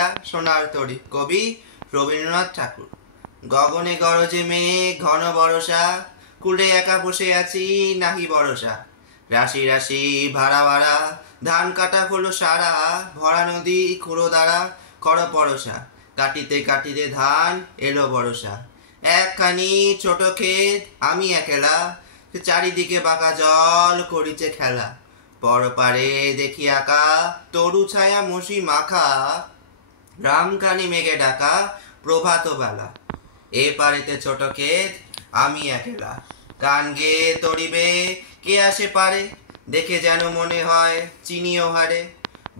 সোনার তরী কবি রবীন্দ্রনাথ ঠাকুর। গগনে গরজে মেঘ ঘন বরষা, কুলে একা বসে আছি নাহি ভরসা। রাশি রাশি ভাড়া ভাড়া ধান কাটা হলো সারা, ভরা নদী খুঁড়ো দ্বারা কর পরশা। কাটিতে কাটিতে ধান এলো বরষা, একখানি ছোট ক্ষেত আমি একেলা, চারিদিকে বাঁকা জল করিছে খেলা। পরপারে দেখি আঁকা তরু ছায়া মসি মাখা, রামখানি মেঘে ডাকা প্রভাত বেলা। এ পারেতে ছোট ক্ষেত আমি একেলা, গান গেয়ে তরিবে কে আসে পারে, দেখে যেন মনে হয় চিনিও হারে।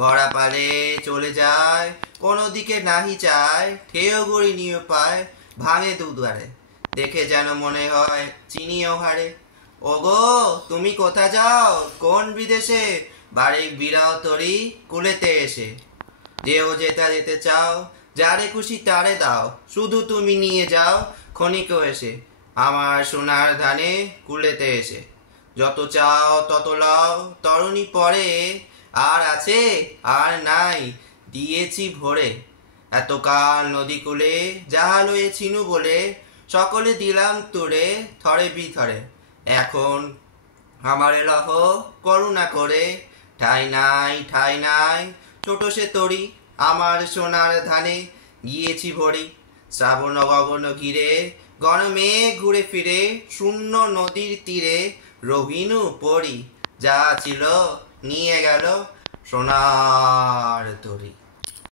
ভরা পারে চলে যায় কোনো দিকে নাহি চায়, ঠেয় গড়ি নিয়ে পায় ভাঙে দুদ্বারে, দেখে যেন মনে হয় চিনিও হারে। ওগো তুমি কোথা যাও কোন বিদেশে, বাড়ি বিরাও তরি কুলেতে এসে। যেও যেটা যেতে চাও, যারে খুশি তারে দাও, শুধু তুমি নিয়ে যাও ক্ষণিক এসে আমার সোনার ধানে কুলেতে এসে। যত চাও তত লাও তরুণী পরে, আর আছে আর নাই দিয়েছি ভরে। এতকাল নদী কূলে যাহা লয়েছিনু বলে, সকলে দিলাম তোরে থরে বিথরে। এখন আমারে লহ করুণা করে, ঠাই নাই ঠাই নাই ছোট সে তরি, আমার সোনার ধানে গিয়েছি ভরি। শ্রাবণ গগন ঘিরে গণমে ঘুরে ফিরে, শূন্য নদীর তীরে রহিনু পরি, যা ছিল নিয়ে গেল সোনার তরি।